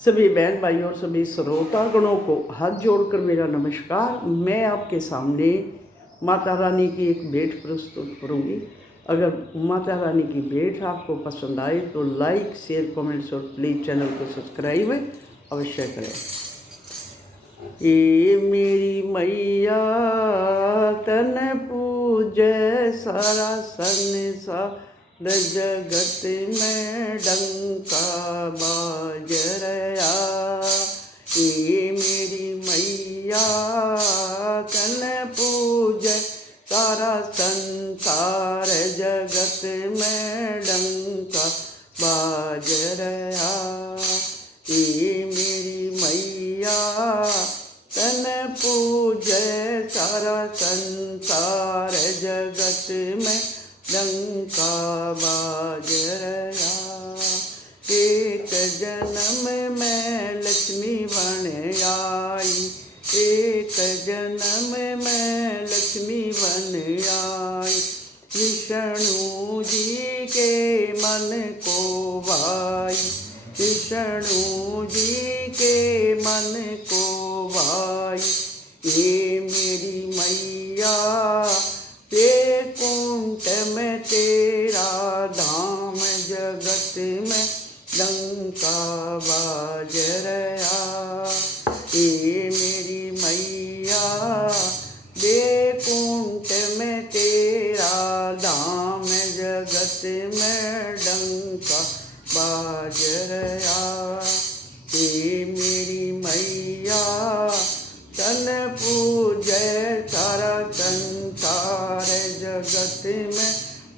सभी बहन भाई और सभी श्रोतागणों को हाथ जोड़कर मेरा नमस्कार। मैं आपके सामने माता रानी की एक भेंट प्रस्तुत करूंगी। अगर माता रानी की भेंट आपको पसंद आए तो लाइक शेयर कमेंट्स और प्लीज़ चैनल को सब्सक्राइब अवश्य करें। ये मेरी मैया तन पूजै सारा संसार जगत में डंका बाज रहा। ये मेरी मैया तन पूजै सारा संसार जगत में डंका बाज रहा। ये मेरी मैया तन पूजै सारा संसार जगत में डंका बाज रहा। एक जन्म में लक्ष्मी बन आई, एक जन्म में लक्ष्मी बन आई। विष्णु जी के मन को भाई, विष्णु जी के मन को भाई। ये मेरी मैया वैकुंठ में तेरा धाम जगत में डंका बाज रहा। ये मेरी मैया वैकुंठ में तेरा धाम जगत में डंका बाज रहा। ये मेरी मैया तन पूजै सारा संसार जगत में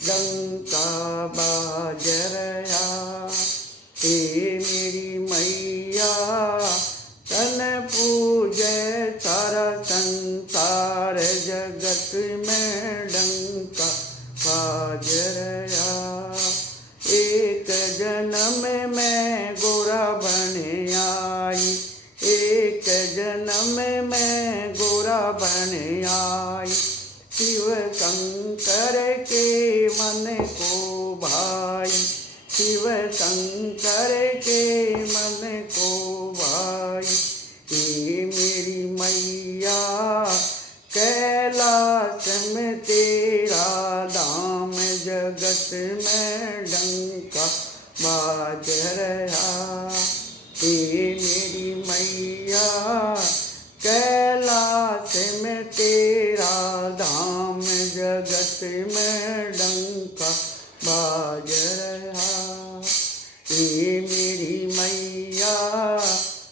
डंका बाज रहा। ये मेरी मैया तन पूजै सारा संसार जगत में डंका बाज रहा। एक जन्म में गोरा बन आई, एक जन्म में गोरा बन आई। शिव शंकर के मन को भाई, शिव शंकर के मन को भाई। ये मेरी मैया कैलाश में तेरा धाम जगत में डंका बाज रहा। ये मेरी मैया कैलाश में तेरा धाम जगत में डंका बाज रहा। ये मेरी मैया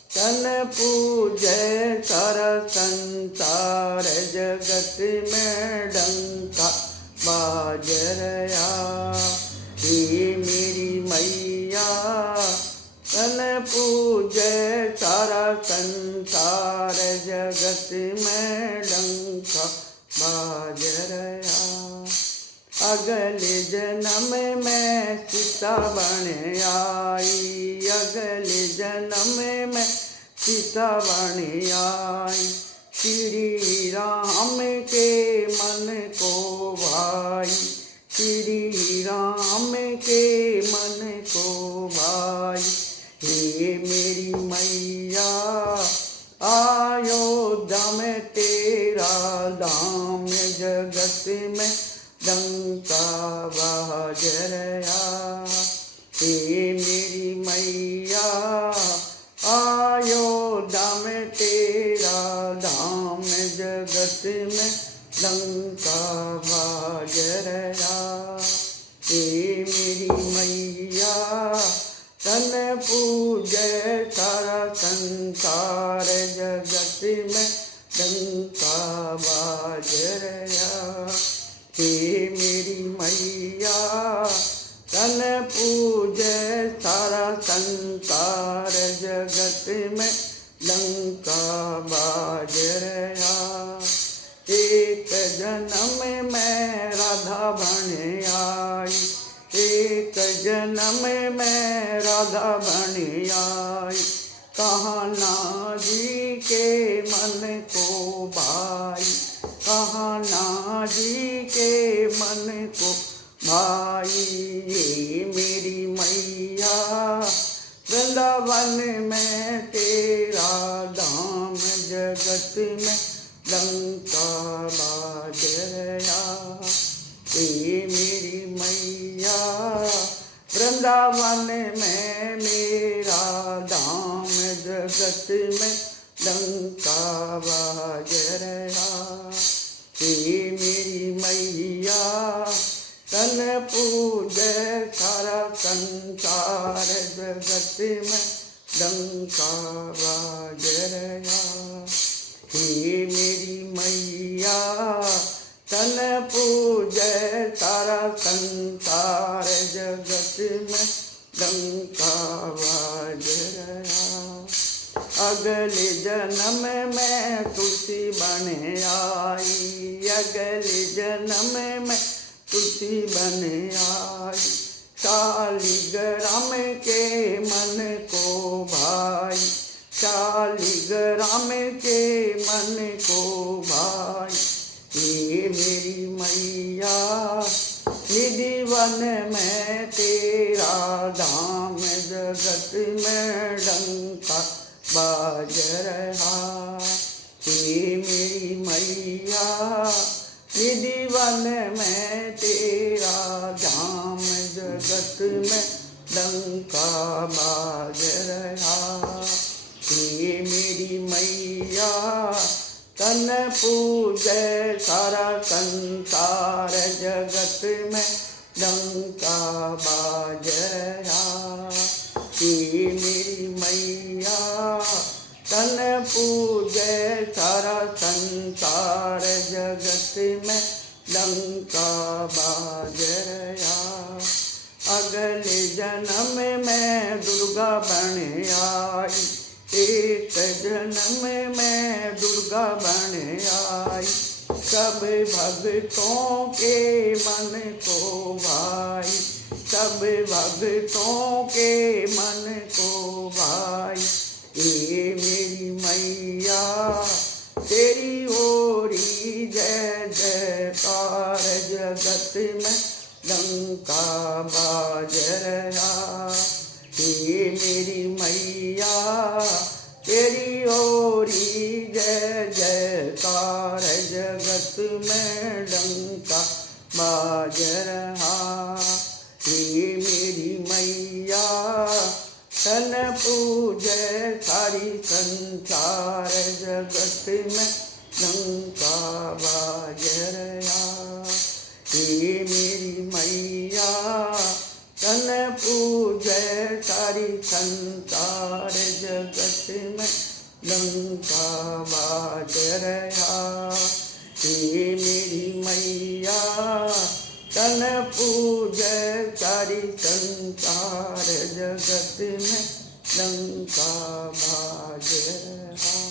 तन पूजै सारा संसार जगत में डंका बाज रहा। ये मेरी मैया तन पूजै सारा संसार जगत में डंका बाज रहा। अगले जन्म में सीता बन आई, अगले जन्म में सीता बन आई। श्री राम के मन को भाई, श्री राम के मन को भाई। ये मेरी मैया अयोध्या में तेरा धाम जगत में डंका बाज रहा। ये मेरी मैया अयोध्या में तेरा धाम जगत में डंका बाज रहा। ये मेरी मैया तन पूजै सारा संसार जगत में डंका बाज रहा। हे मेरी मैया तन पूजै सारा संसार जगत में डंका बाज रहा। एक जन्म में राधा बन आई, एक जन्म में राधा बन आई। कान्हा जी के मन को भाई, कान्हा जी के मन को भाई। ये मेरी मैया वृंदावन में तेरा धाम, जगत में डंका बाज रहा। हे मेरी मैया वृंदावन में मेरा धाम, जगत में डंका बाज रहा। हे मेरी मैया तन पूजे सारा संसार, जगत में डंका बाज रहा। हे मेरी मैया तन पूजे सारा संसार, जगत में डंका बाज रहा। अगले जन्म में तुलसी बने आई, अगले जन्म में तुलसी बने आई। शालिग्राम के मन को भाई, शालिग्राम के मन को भाई। ये मेरी मैया निधि वन में तेरा धाम, जगत में डंका बाज रहा। हे मेरी मैया निधि वन में तेरा धाम, जगत में डंका बाज रहा। हे मेरी मैया तन पूजे सारा संसार, जगत में डंका बाज रहा। हे मेरी मैया तन पूजे सारा संसार, जगत में डंका बाज रहा। अगले जन्म में दुर्गा बन आई, एक जन्म में दुर्गा बन आई। सब भक्तों के मन को भाई, सब भक्तों के मन को भाई। ये मेरी मैया तेरी ओरी जय जयकार, जगत में डंका बाज रहा। ये मेरी मैया तेरी ओरी जय जयकार, जगत में डंका बाज रहा। ये मेरी मैया तन पूजे सारी संसार, जगत में डंका बाज रहा। ये मेरी मैया तन पूजे सारी संसार, जगत में डंका बाज रहा। ये मेरी मैया तन पूजे सारी संसार, जगत में डंका बाज रहा।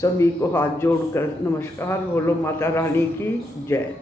सभी को हाथ जोड़कर नमस्कार। बोलो माता रानी की जय।